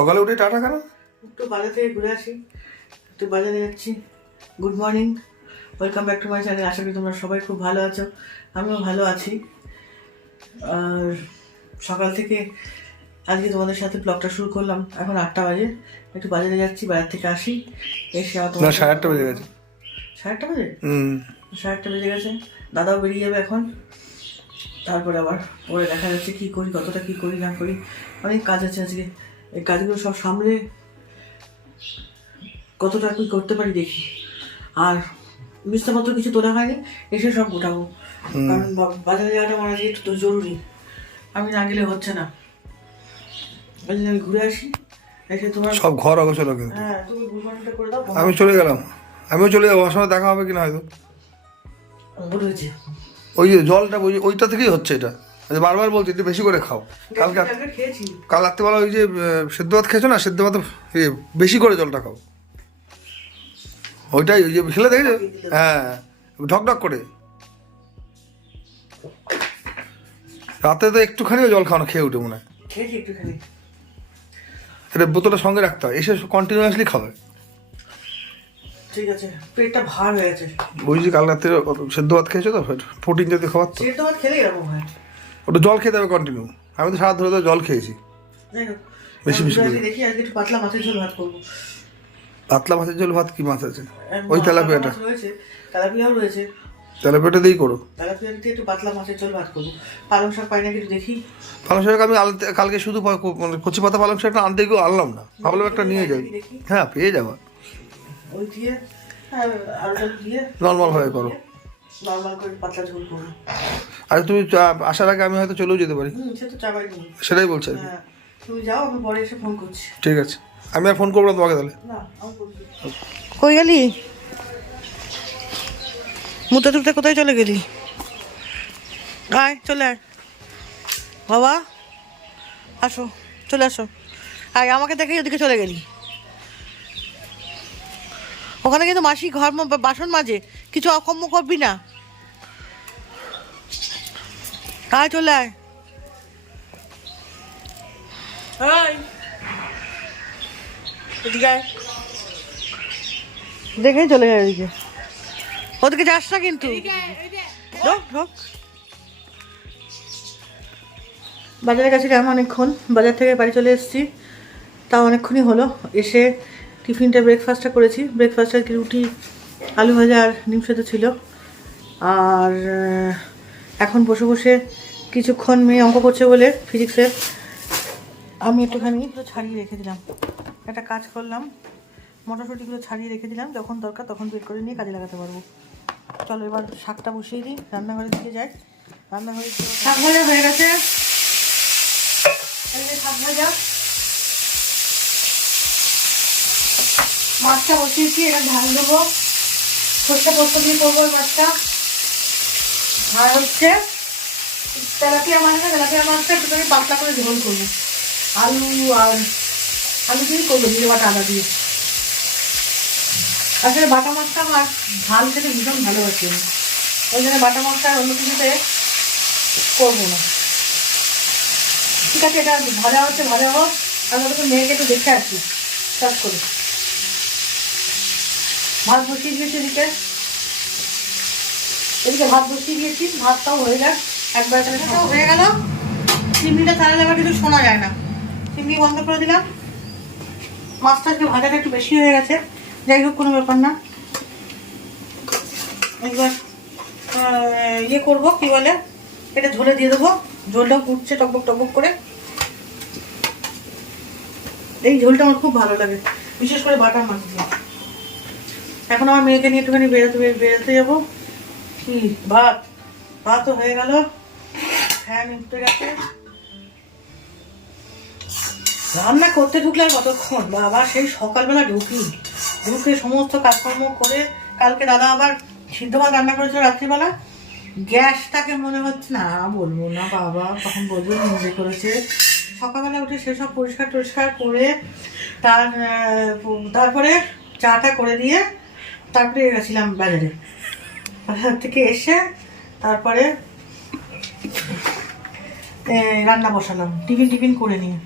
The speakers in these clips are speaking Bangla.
সকালে উঠে টাটা কেন? একটু বাজার থেকে ঘুরে আসি, একটু বাজারে যাচ্ছি। Good morning, welcome back to my channel. আশা করি তোমরা সবাই খুব ভালো আছো, আমিও ভালো আছি। আর সকাল থেকে আজকে তোমাদের সাথে ব্লগটা শুরু করলাম। এখন 8টা বাজে, একটু বাজারে যাচ্ছি, বাজার থেকে আসি, এসে না 8:30 বেজে গেছে। 8:30 বাজে? 8:30 বেজে গেছে। দাদাও বেরিয়ে যাবে এখন। তারপরে আবার পরে দেখা যাচ্ছে কী করি, কতটা কী করি না করি। অনেক কাজ আছে আজকে, এই কাজগুলো সব সামলে কতটা কী করতে পারি দেখি। আর বিছনাপত্র কিছু তোলা হয়নি, এসে সব গোটাবো, কারণ বাজারে যাওয়াটা আমার আজকে একটু তো জরুরি। আমি না গেলে হচ্ছে না। ওই জন্য আমি ঘুরে আসি, এসে তোমার সব ঘর অগোছালো কিন্তু। হ্যাঁ, তুমি গুড মর্নিংটা করে দাও। আমি চলে গেলাম, আমিও চলে যাবো। আমার সঙ্গে দেখা হবে কিনা হয়তো। ভুল হয়েছে। ওই যে জলটা ওইটা থেকেই হচ্ছে এটা। বারবার বলছি একটু বেশি করে খাও। কালকে খেয়েছি। কাল রাত্রিবেলা ওই যে সেদ্ধ ভাত খেয়েছো না, সেদ্ধ ভাত বেশি করে জলটা খাও। ওইটাই ওই যে খেলে দেখেছো? হ্যাঁ, ঢকঢক করে। রাতে তো একটুখানিও জল খাও না, খেয়ে উঠে মনে হয়। খেয়েছি একটুখানি। এটা বোতলটা সঙ্গে রাখতে হয়, এসে কন্টিনিউয়াসলি খাবে। ঠিক আছে, পেটটা ভার হয়ে গেছে। বুঝছি কাল রাত্রে সেদ্ধ ভাত খেয়েছো তো, প্রোটিন জাতীয় খাবার তো। সেদ্ধ ভাত খেলে এরকম হয়। ওটা জল খেতে হবে কন্টিনিউ। আমি তো সারা ধরে জল খেয়েছি যাই হোক, বেশি বেশি করে। দেখি আজকে একটু পাতলা মাছের ঝোল ভাত করবো। পাতলা মাছের ঝোল ভাত? কি মাছ আছে? ওই তেলাপিয়াটা রয়েছে, তেলাপিয়াও রয়েছে। তেলাপিয়াটা দিয়েই করো। তেলাপিয়া দিয়ে একটু পাতলা মাছের ঝোল ভাত করবো। পালং শাক পাই নাকি একটু দেখি। পালং শাক আমি কালকে শুধু মানে কচি পাতা পালং শাকটা আনতে গিয়েও আনলাম না, ভাবলাম একটা নিয়ে যাই। হ্যাঁ, পেয়ে যাবা। ওই দিয়ে আলুটা দিয়ে নর্মাল ভাবে করো, নর্মাল করে পাতলা ঝোল করবো। আর তুমি আসার আগে আমি হয়তো চলেও যেতে পারি। সে তো চাবাই নি। সেটাই বলছি আর কি। হ্যাঁ, তুমি যাও, আমি পরে এসে ফোন করছি। ঠিক আছে, আমি আর ফোন করবো না তোমাকে তাহলে। না, আমি করছি। কই গেলি? মুতে টুতে কোথায় চলে গেলি? আয়, চলে আয় বাবা, আসো, চলে আসো। আয়, আমাকে দেখে ওদিকে চলে গেলি। ওখানে কিন্তু মাসি ঘর বাসন মাজে, কিছু অকম্য করবি না। আয়, চলে আয়। এদিকে আয়। দেখেই চলে যায় ওদিকে। ওদিকে যাস না কিন্তু। ঢোক ঢোক। বাজারে গেছিলাম অনেকক্ষণ, বাজার থেকে বাড়ি চলে এসেছি, তাও অনেকক্ষণই হলো। এসে টিফিনটা ব্রেকফাস্টটা করেছি। ব্রেকফাস্টে কি রুটি, আলু ভাজা আর ডিম সেদ্ধ ছিল। আর এখন বসে বসে কিছুক্ষণ মেয়ে অঙ্ক করছে বলে ফিজিক্সের, আমি একটুখানি ছাড়িয়ে রেখে দিলাম। একটা কাজ করলাম, মটরশুঁটিগুলো ছাড়িয়ে রেখে দিলাম, যখন দরকার তখন বের করে নিয়ে কাজে লাগাতে পারবো। চলো এবার শাকটা বসিয়ে দিই, রান্নাঘরের দিকে যাই। রান্নাঘরে শাক ভাজা হয়ে গেছে। শাক ভাজা, মাছটা বসিয়েছি, এটা ঢাল দেবো। সর্ষে পোস্ত দিয়ে করবো মাছটা। আর হচ্ছে তেলাপিয়া মাছটা, তেলাপিয়া মাছটা একটুখানি পাতলা করে ঝোল করবো। আলু দিয়েই করবো, জিরে বাটা আদা দিয়ে। আসলে বাটা মাছটা আমার ঝাল খেতে ভীষণ ভালোবাসি, ওই জন্য বাটা মাছটা অন্য কিছুতে করবো না। ঠিক আছে, এটা ভাজা হচ্ছে, ভাজা হোক। আমি ওদেরকে মেয়েকে একটু দেখে আসি চাষ করে। ভাত বসিয়ে দিয়েছি এদিকে, ভাত বসিয়ে দিয়েছি। ভাতটাও হয়ে যাক একবার, এখানে হয়ে গেল। চিমনিটা চালালে আবার কিছু শোনা যায় না, চিমনি বন্ধ করে দিলাম। মাছটা একটু ভাজাটা একটু বেশি হয়ে গেছে, যাই হোক কোনো ব্যাপার না। এবার ইয়ে করবো, কি বলে, এটা ঝোলে দিয়ে দেবো। ঝোলটাও ফুটছে টকবক টকবক করে। এই ঝোলটা আমার খুব ভালো লাগে, বিশেষ করে বাটা মাছ দিয়ে। এখন আমার মেয়েকে নিয়ে একটুখানি বেরোতে যাবো। কি ভাতও হয়ে গেল, ফ্যান উঠতে গেছে। রান্না করতে ঢুকলে আর কতক্ষণ বাবা, সেই সকালবেলা ঢুকে সমস্ত কাজকর্ম করে। কালকে দাদা আবার সিদ্ধ ভাত রান্না করেছিল রাত্রিবেলা। গ্যাসটাকে মনে হচ্ছে না, বলবো না বাবা, তখন বলবো মনে করেছে। সকালবেলা উঠে সেসব পরিষ্কার করে তারপরে চাটা করে দিয়ে তারপরে গেছিলাম বাজারে। বাজার থেকে এসে তারপরে রান্না বসালাম, টিফিন করে নিয়ে।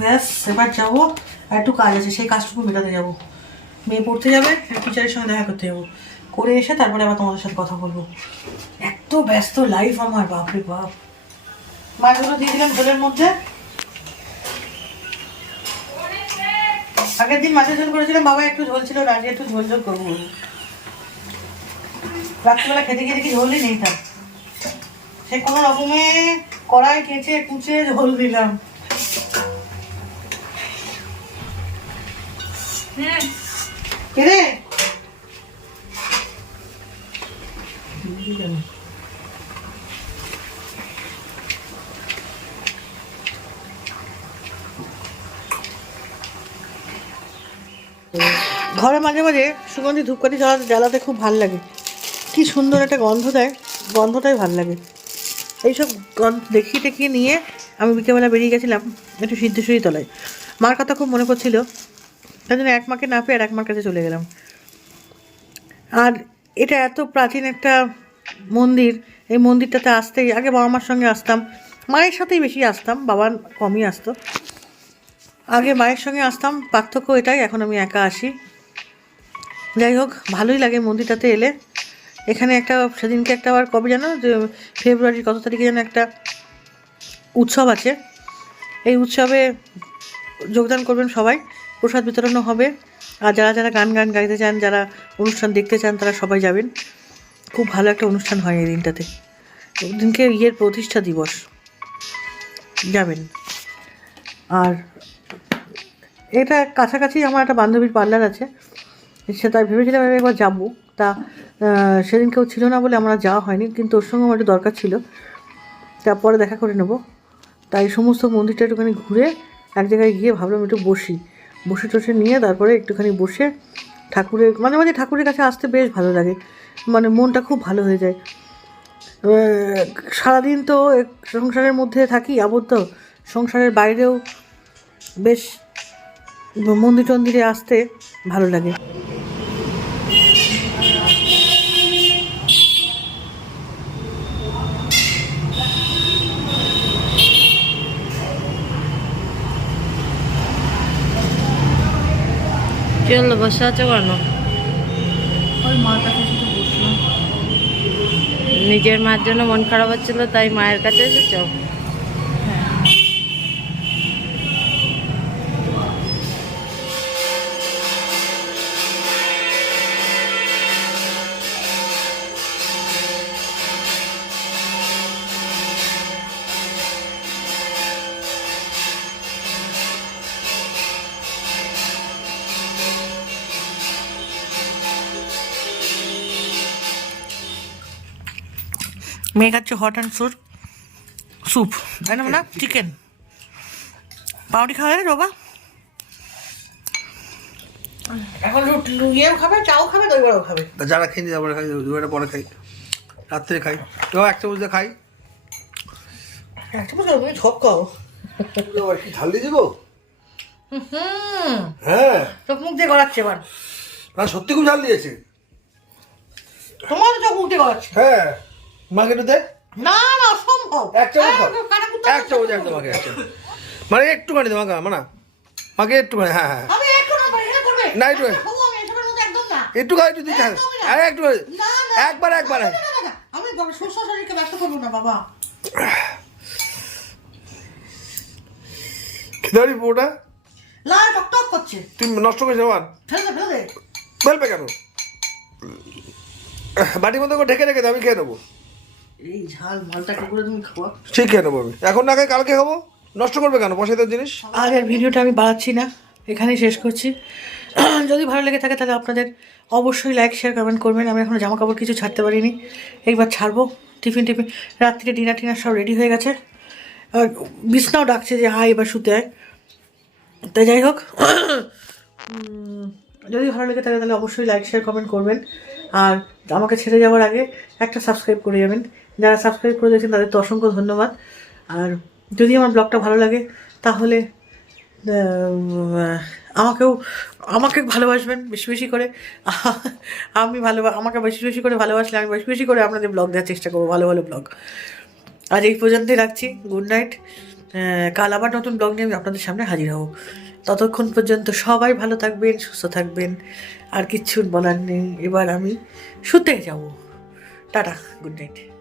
ব্যাস এবার যাবো, আর একটু কাজ আছে, সেই কাজটুকু মেটাতে যাবো। মেয়ে পড়তে যাবে, টিচারের সঙ্গে দেখা করতে যাবো, করে এসে তারপরে আবার তোমাদের সাথে কথা বলবো। এত ব্যস্ত লাইফ আমার, বাপরে বাপ। মাছগুলো দিয়ে দিলাম ঝোলের মধ্যে। আগের দিন মাছের ঝোল করেছিলাম, বাবা একটু ঝোল ছিল, আজকে একটু ঝোল ঝোল করবো। রাত্রিবেলা খেতে গিয়ে দেখি ঝোলই নেই তার, সে কোনো রকমে কড়াই কেচে কুচে ঝোল দিলাম। রে ঘরে মাঝে মাঝে সুগন্ধি ধূপকাঠি জ্বালাতে খুব ভাল লাগে, কি সুন্দর একটা গন্ধ দেয়, গন্ধটাই ভাল লাগে। এইসব গন্ধ দেখিয়ে টেকিয়ে নিয়ে আমি বিকেলবেলা বেরিয়ে গেছিলাম একটু সিদ্ধেশ্বরী তলায়। মার কথা খুব মনে পড়ছিল, তাই জন্য এক মাকে না পেয়ে আর এক মার কাছে চলে গেলাম। আর এটা এত প্রাচীন একটা মন্দির, এই মন্দিরটাতে আসতেই আগে বাবা মার সঙ্গে আসতাম, মায়ের সাথেই বেশি আসতাম, বাবা কমই আসতো। আগে মায়ের সঙ্গে আসতাম, পার্থক্য এটাই, এখন আমি একা আসি। যাই হোক, ভালোই লাগে মন্দিরটাতে এলে। এখানে একটা সেদিনকে একটা আবার কবে জানো, যে ফেব্রুয়ারির কত তারিখে যেন একটা উৎসব আছে, এই উৎসবে যোগদান করবেন সবাই, প্রসাদ বিতরণও হবে। আর যারা যারা গান গাইতে চান, যারা অনুষ্ঠান দেখতে চান, তারা সবাই যাবেন। খুব ভালো একটা অনুষ্ঠান হয় এই দিনটাতে, দিনকে ইয়ের প্রতিষ্ঠা দিবস, যাবেন। আর এটা কাছাকাছি আমার একটা বান্ধবীর পার্লার আছে, সে তাই ভেবেছিলাম আমি একবার যাবো, তা সেদিন কেউ ছিল না বলে আমরা যাওয়া হয়নি, কিন্তু ওর সঙ্গে আমার একটু দরকার ছিল, তারপরে দেখা করে নেবো। তাই সমস্ত মন্দিরটা একটুখানি ঘুরে এক জায়গায় গিয়ে ভাবলাম একটু বসে টসে নিয়ে তারপরে একটুখানি বসে ঠাকুরের মাঝে মাঝে ঠাকুরের কাছে আসতে বেশ ভালো লাগে, মানে মনটা খুব ভালো হয়ে যায়। সারাদিন তো সংসারের মধ্যে থাকি আবদ্ধ, সংসারের বাইরেও বেশ মন্দির টন্দিরে আসতে ভালো লাগে। কি হলো, বসে আছো কেন? ওই মার কাছে শুধু বসলাম। নিজের মার জন্য মন খারাপ হচ্ছিল তাই মায়ের কাছে এসেছো? মেয়ে খাচ্ছে হট অ্যান্ড স্যুপ, তাই না? না চিকেন পাউরি খাওয়া যায় বাবা, এখন ইয়েও খাবে, চাও খাবে, দই বড়াও খাবে। তা যারা খেয়ে নিই তারপরে খাই, দুবেলা পরে খাই, রাত্রে খাই, তো এক চামচ দিয়ে খাই। একটা বছর তুমি ঝক খাও, আবার কি ঝাল দিয়ে দেবো? হ্যাঁ, চোখ মুখ দিয়ে গড়াচ্ছে এবার, না সত্যি খুব ঝাল দিয়েছে। তোমার চোখ মুখ দিয়ে গড়াচ্ছে। হ্যাঁ, মাকে একটু দে, না না অসম্ভব, এক চামচ খাও, এক চামচ এক একদম মাকে, এক চামচ মানে একটুখানি দে মাকে, মানা মাকে একটুখানি, হ্যাঁ হ্যাঁ আমি একটু না এটা করবে না, একটু আমি এসবের মধ্যে একদম না, একটু খাই, একটু দিতে আরে একটু একবার একবার আমি সুস্থ শরীরকে ব্যস্ত করবো না বাবা। খেতে পারি পুরোটা? লাল টকটক করছে, তুই নষ্ট করিস আমার, ফেলে দে ফেলে দে। ফেলবে কেন? বাটির মধ্যে করে ঢেকে রেখে দে, আমি খেয়ে নেবো। এই ঝাল মালটা কি করে তুমি খাওয়া? ঠিক খেয়ে নেবো আমি, এখন না খাই কালকে খাবো, নষ্ট করবে কেন পয়সাদার জিনিস? আজ আর ভিডিওটা আমি বাড়াচ্ছি না, এখানেই শেষ করছি। যদি ভালো লেগে থাকে তাহলে আপনাদের অবশ্যই লাইক শেয়ার কমেন্ট করবেন। আমি এখনও জামা কাপড় কিছু ছাড়তে পারিনি, এইবার ছাড়বো। টিফিন রাত্রিরে ডিনার সব রেডি হয়ে গেছে, আর বিছনাও ডাকছে যে হাই এবার শুতে হয়। তাই যাই হোক, যদি ভালো লেগে থাকে তাহলে অবশ্যই লাইক শেয়ার কমেন্ট করবেন, আর আমাকে ছেড়ে যাওয়ার আগে একটা সাবস্ক্রাইব করে যাবেন। যারা সাবস্ক্রাইব করে দিয়েছেন তাদের তো অসংখ্য ধন্যবাদ। আর যদি আমার ব্লগটা ভালো লাগে তাহলে আমাকে ভালোবাসবেন বেশি বেশি করে। আমি আমাকে বেশি বেশি করে ভালোবাসলে আমি বেশি বেশি করে আপনাদের ব্লগ দেওয়ার চেষ্টা করবো, ভালো ভালো ব্লগ। আজ এই পর্যন্তই রাখছি, গুড নাইট, কাল আবার নতুন ব্লগ নিয়ে আমি আপনাদের সামনে হাজির হব। ততক্ষণ পর্যন্ত সবাই ভালো থাকবেন, সুস্থ থাকবেন। আর কিচ্ছু বলার নেই, এবার আমি শুতে যাব। Tata, good night.